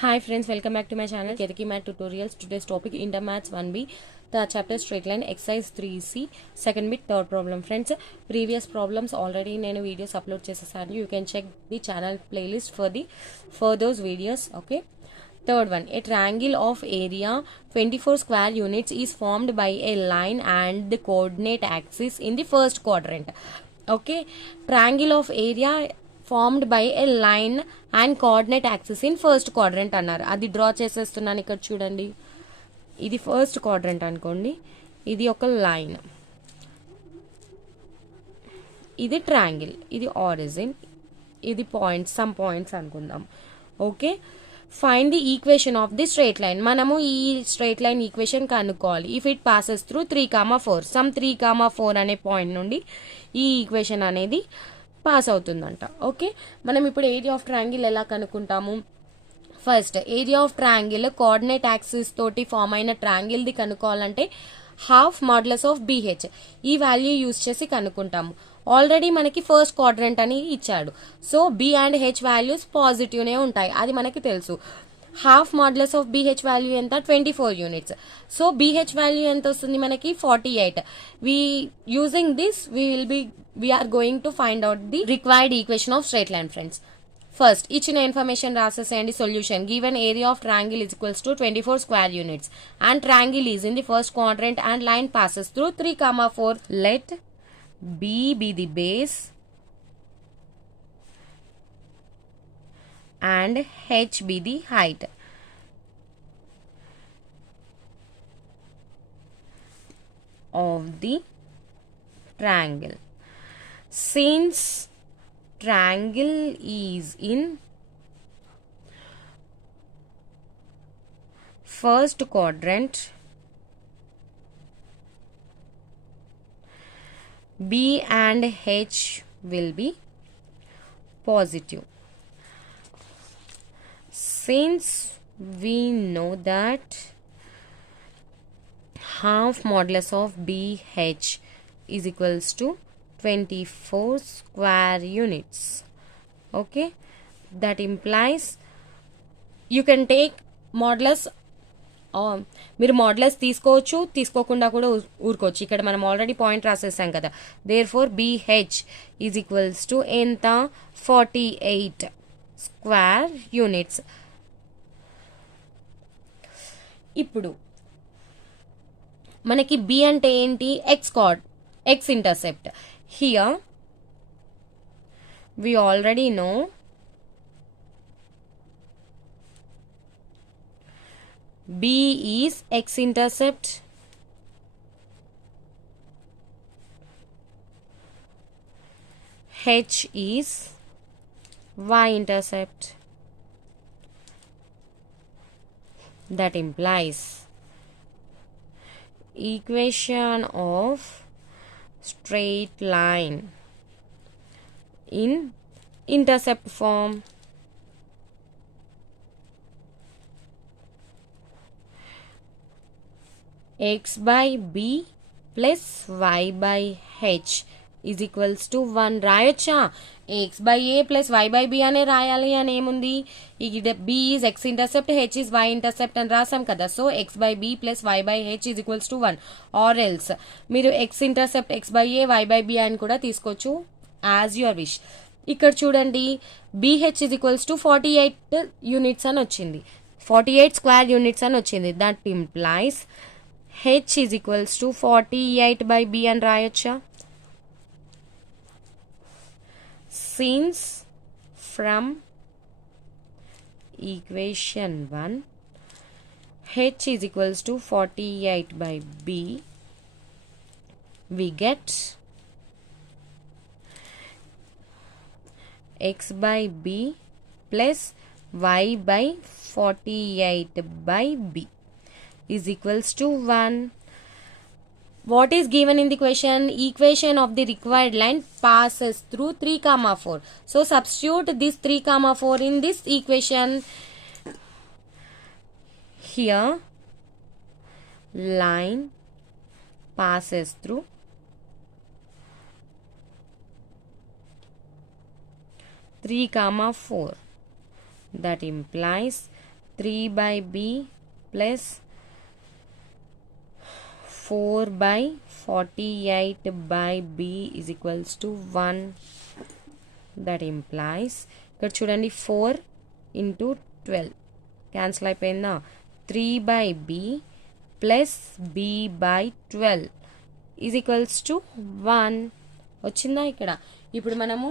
Hi friends, welcome back to my channel Kedaki Math Tutorials. Today's topic Intermaths 1B, the chapter straight line exercise 3C, second bit third problem. Friends, previous problems already నేను videos upload చేసేసాను. You can check the channel playlist for those videos. Okay. Third one, a triangle of area 24 square units is formed by a line and the coordinate axis in the first quadrant. Okay, triangle of area formed by A line and coordinate axis in first quadrant అన్నారు. అది డ్రా చేసేస్తున్నాను. ఇక్కడ చూడండి, ఇది first quadrant అనుకోండి, ఇది ఒక లైన్, ఇది ట్రయాంగిల్, ఇది ఆరిజిన్, ఇది పాయింట్స్, సమ్ పాయింట్స్ అనుకుందాం. Okay, find the equation of the straight line. మనము ఈ స్ట్రైట్ లైన్ ఈక్వేషన్ కనుక్కోవాలి. ఇఫ్ ఇట్ పాసెస్ త్రూ 3,4 సమ్ 3,4 అనే పాయింట్ నుండి ఈ ఈక్వేషన్ అనేది పాస్ అవుతుందంట. ఓకే, మనం ఇప్పుడు ఏరియా ఆఫ్ ట్రయాంగిల్ ఎలా కనుక్కుంటాము? First area of triangle coordinate axis తోటి ఫామ్ అయిన ట్రయాంగిల్ది కనుక్కోవాలంటే హాఫ్ మాడ్యులస్ ఆఫ్ BH ఈ వాల్యూ యూజ్ చేసి కనుక్కుంటాము. ఆల్రెడీ మనకి ఫస్ట్ క్వాడ్రంట్ అని ఇచ్చాడు, so B and H values పాజిటివ్నే ఉంటాయి, అది మనకి తెలుసు. Half modulus of BH value ఎంత? 24 యూనిట్స్. సో BH వాల్యూ ఎంత వస్తుంది మనకి? 48. Using this we are going to find out the required equation of straight line, friends. First, ఇచ్చిన ఇన్ఫర్మేషన్ రాసేసేయండి. Solution, given area of triangle is equals to 24 square units and triangle is in the first quadrant and line passes through 3,4. Let B be the base and H be the height. Of the triangle. Since triangle is in first quadrant, B and H will be positive. Since we know that half modulus of BH is equals to 24 square units. Okay, that implies you can take modulus. మీరు మాడ్యులస్ తీసుకోవచ్చు, తీసుకోకుండా కూడా ఊరుకోవచ్చు. ఇక్కడ మనం already point రాసేసాం కదా. Therefore BH is equals to ఎంత? 48 స్క్వేర్ యూనిట్స్. ఇప్పుడు మనకి B అంటే ఏంటి? X intercept. Here we already know B is X intercept, H is Y intercept. That implies equation of straight line in intercept form. X by B plus Y by H is equals to 1. రాయొచ్చా? X by A plus Y by B అనే రాయాలి అని ఏముంది? B is X intercept, H is Y intercept అని రాసాం కదా. So X by B plus Y by H is equals to 1. or else మీరు X intercept X by A, Y by B అని కూడా తీసుకోవచ్చు, యాజ్ యువర్ విష్. ఇక్కడ చూడండి, BH is equals to 48 యూనిట్స్ అని వచ్చింది, 48 స్క్వేర్ యూనిట్స్ అని వచ్చింది. That implies H is equals to 48 by B అని రాయొచ్చా? Since from equation 1 H is equals to 48 by B, we get X by B plus Y by 48 by B is equals to 1. What is given in the question? Equation of the required line passes through 3,4. So substitute this 3,4 in this equation. Here line passes through 3, 4. That implies 3 by b plus 4 by 48 by b is equals to 1. That implies ఇక్కడ చూడండి 4 into 12 క్యాన్సిల్ అయిపోయిందా 3 by b plus b by 12 is equals to 1 వచ్చిందా ఇక్కడ. ఇప్పుడు మనము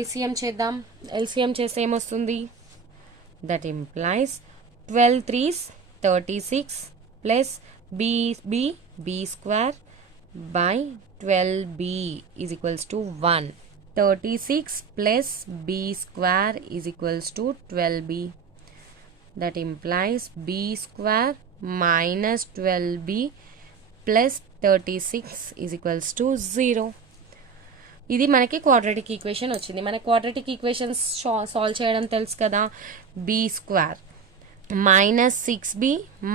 LCM చేద్దాం. LCM చేస్తే ఏమొస్తుంది? That implies 12 3s 36 plus b square by 12b is equals to 1. 36 plus b square is equals to 12b. That implies b square minus 12b plus 36 is equals to 0. ఇది మనకి quadratic equation వచ్చింది. మన క్వాడ్రాటిక్ ఈక్వేషన్స్ సాల్వ్ చేయడం తెలుసు కదా. B square minus 6b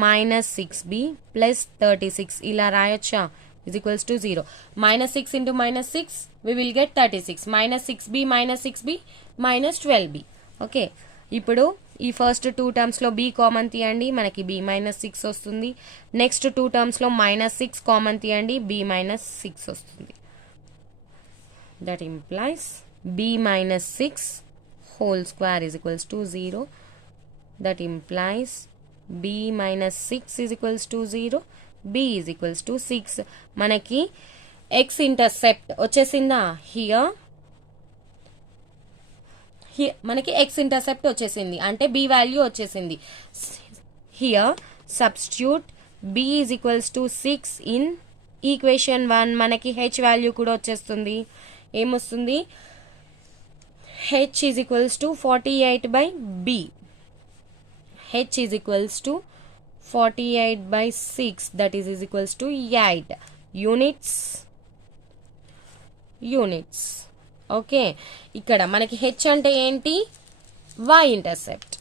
minus 6b plus 36 ఇలా రాయొచ్చా is equals to 0. Minus 6 into minus 6 we will get 36. Minus 6b minus 12b. Okay, ఇప్పుడు ఈ ఫస్ట్ 2 టర్మ్స్లో b కామన్ తీయండి, మనకి b మైనస్ 6 వస్తుంది. నెక్స్ట్ 2 టర్మ్స్లో మైనస్ 6 కామన్ తీయండి, b మైనస్ 6 వస్తుంది. That implies b minus 6 whole square is equals to 0. That implies b minus 6 is equals to 0. b is equals to 6. మనకి x ఇంటర్సెప్ట్ వచ్చేసిందా? హియర్ మనకి x ఇంటర్సెప్ట్ వచ్చేసింది అంటే b వాల్యూ వచ్చేసింది. Here substitute b is equals to 6 in equation 1. మనకి h value కూడా వచ్చేస్తుంది. ఏమొస్తుంది? h is equals to 48 by b. h is equals to 48 by 6 that is equals to 8 units. Okay, ఇక్కడ మనకి h అంటే ఏంటి? y intercept.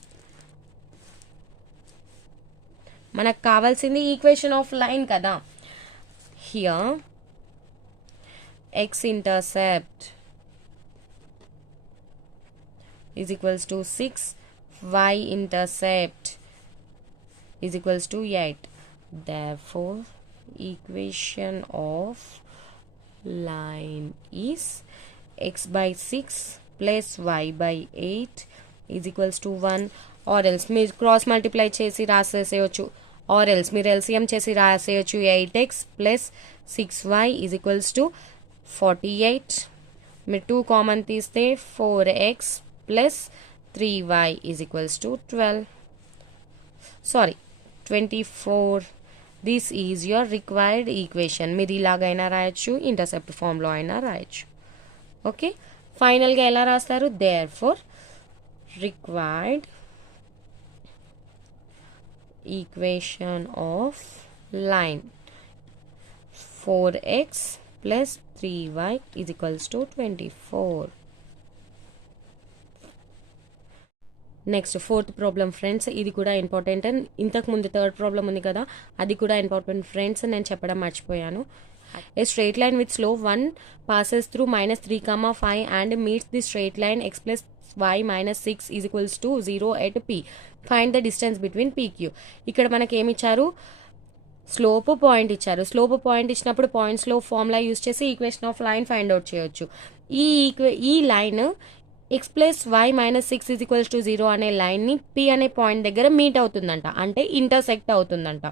మనకు కావాల్సింది ఈక్వేషన్ ఆఫ్ లైన్ కదా. Here x intercept is equals to 6, y intercept is equals to 8. Therefore, equation of line is x by 6 plus y by 8 is equals to 1. Or else మీరు cross multiply చేసి రాసేసేయచ్చు. Or else మీరు ఎల్సిఎం చేసి రాసేయచ్చు. 8x plus 6y is equals to 48. మీరు 2 కామన్ తీస్తే 4x plus 3y is equals to 12. Sorry, 24. This is your required equation. మీరు ఇలాగైనా రాయొచ్చు, ఇంటర్సెప్ట్ ఫామ్లో అయినా రాయొచ్చు. ఓకే, ఫైనల్గా ఎలా రాస్తారు? therefore required equation of line 4x plus 3y is equals to 24. Next 4th problem friends, ఇది కూడా ఇంపార్టెంట్. ఇంతకు ముందు 3rd ప్రాబ్లం ఉంది కదా, అది కూడా ఇంపార్టెంట్ ఫ్రెండ్స్, నేను చెప్పడం మర్చిపోయాను. A straight line with slope 1 passes through -3, 5 and meets the straight line x plus y minus 6 is equals to 0 at p. Find the distance between pq. ఇక్కడ మనకి ఏమి ఇచ్చారు? స్లోప్ పాయింట్ ఇచ్చారు. స్లోప్ పాయింట్ ఇచ్చినప్పుడు point slope formula use చేసి equation of line find out చేయొచ్చు. ఈ line x plus y minus 6 is equals to 0 అనే లైన్ని p అనే పాయింట్ దగ్గర మీట్ అవుతుందంట, అంటే ఇంటర్సెక్ట్ అవుతుందంట.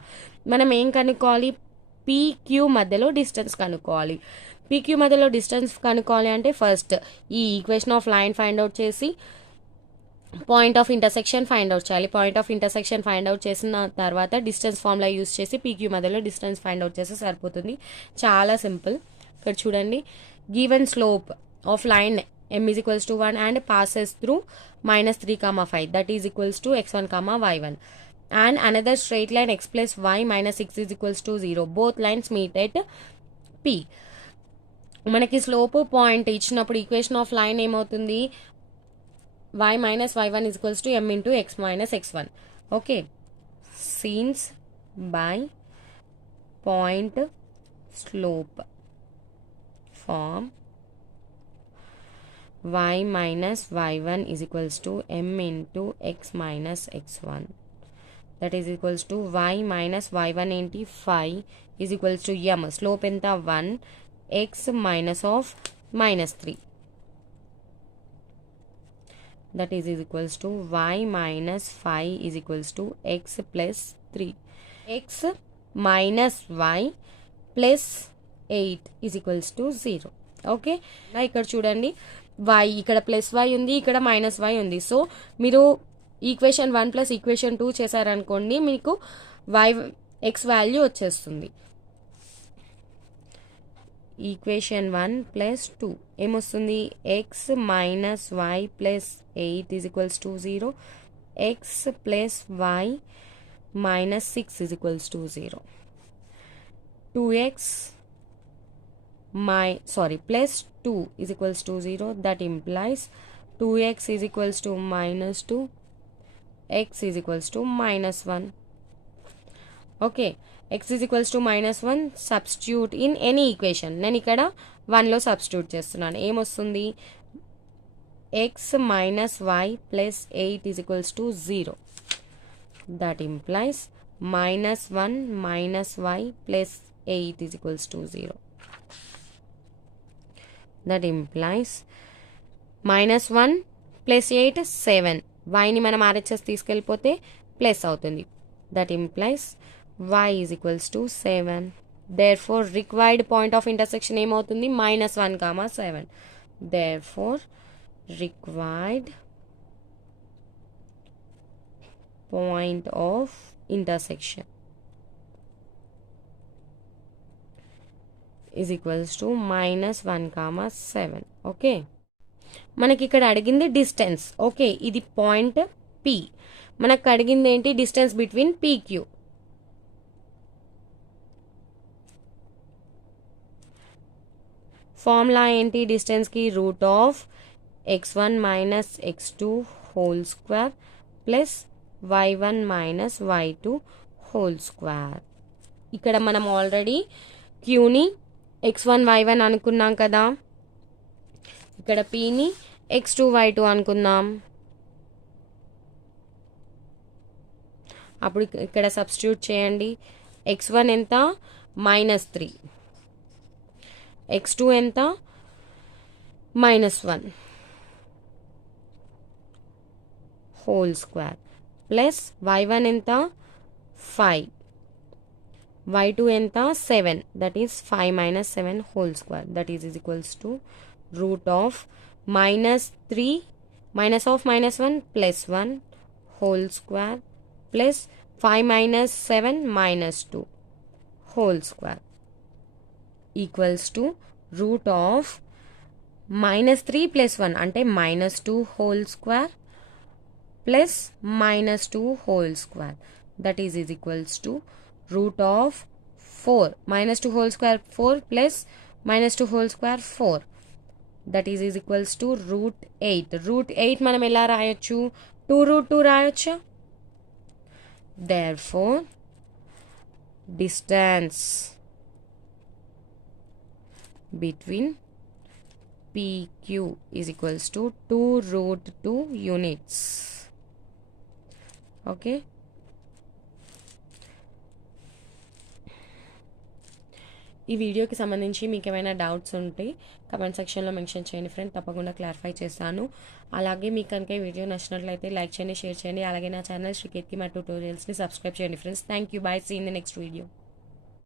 మనం ఏం కనుక్కోవాలి? pq మధ్యలో డిస్టెన్స్ కనుక్కోవాలి. pq మధ్యలో డిస్టెన్స్ కనుక్కోవాలి అంటే ఫస్ట్ ఈ equation of line find out చేసి point of intersection find out చేయాలి. Point of intersection find out చేసిన తర్వాత డిస్టెన్స్ ఫార్ములా యూస్ చేసి pq మధ్యలో డిస్టెన్స్ ఫైండ్ అవుట్ చేస్తే సరిపోతుంది. చాలా సింపుల్. ఇక్కడ చూడండి, given slope of line m is equals to 1 and passes through -3, 5 that is equals to x1, y1 and another straight line x plus y minus 6 is equals to 0. Both lines meet at p. మనకి slope point ఇచ్చినప్పుడు equation of line ఏమవుతుంది? y minus y1 is equals to m into x minus x1. Okay, scenes by point slope form y minus y1 is equals to m into x minus x1. That is equals to y minus y1 ఏంటి 5 is equals to m slope ఎంత 1 x minus of -3 that is equals to y minus 5 is equals to x plus 3 x minus y plus 8 is equals to 0 ఓకే ఇక్కడ చూడండి y ఇక్కడ plus y ఉంది ఇక్కడ minus y ఉంది సో మీరు ఈక్వేషన్ 1 plus equation 2 చేశారనుకోండి మీకు y x వాల్యూ వచ్చేస్తుంది ఈక్వేషన్ 1 ప్లస్ 2 ఏమొస్తుంది x minus y plus 8 is equals to 0 x plus y minus 6 is equals to 0 2x plus 2 is equals to 0 that implies 2x is equals to minus 2 x is equals to minus 1 okay x is equals to -1 substitute in any equation నేను ఇక్కడ 1లో సబ్స్టిట్యూట్ చేస్తున్నాను ఏమొస్తుంది x minus y plus 8 is equals to 0 that implies -1 minus y plus 8 is equals to 0 that implies -1 plus 8 7 yని మనం RHS తీసుకెళ్ళిపోతే ప్లస్ అవుతుంది that implies y is equals to 7 therefore required point of intersection ఏమవుతుంది -1, 7 therefore required point of intersection is equals to -1, 7 okay మనకి ఇక్కడ అడిగింది distance okay ఇది point P మనకు అడిగింది ఏంటి డిస్టెన్స్ బిట్వీన్ PQ ఫార్ములా ఏంటి డిస్టెన్స్కి root of x1 minus x2 whole square plus y1 minus y2 whole square ఇక్కడ మనం ఆల్రెడీ క్యూని x1 y1 అనుకున్నాం కదా ఇక్కడ pని x2 y2 అనుకుందాం అప్పుడు ఇక్కడ సబ్స్టిట్యూట్ చేయండి x1 ఎంత -3 x2 ఎంత -1 హోల్ స్క్వేర్ ప్లస్ y1 ఎంత 5 y2 ఎంత 7 దట్ ఈస్ 5 minus 7 whole square that is equals to root of -3 minus of -1 plus 1 whole square plus 5 minus 7 minus 2 whole square equals to root of -3 plus 1 అంటే -2 whole square plus -2 whole square that is equals to root of 4 -2 whole square 4 plus -2 whole square 4 that is equals to root 8 root 8 మనం ఎలా రాయొచ్చు 2 root 2 రాయొచ్చు therefore distance between PQ is equals to 2 root 2 units okay ఈ వీడియోకి సంబంధించి మీకు ఏమైనా డౌట్స్ ఉంటే కమెంట్ సెక్షన్లో మెన్షన్ చేయండి ఫ్రెండ్ తప్పకుండా క్లారిఫై చేస్తాను అలాగే మీకు కనుక ఈ వీడియో నచ్చినట్లయితే లైక్ చేయండి షేర్ చేయండి అలాగే నా ఛానల్ శ్రీకేత్కి మా ట్యూటోరియల్స్ని సబ్స్క్రైబ్ చేయండి friends thank you bye see in the next video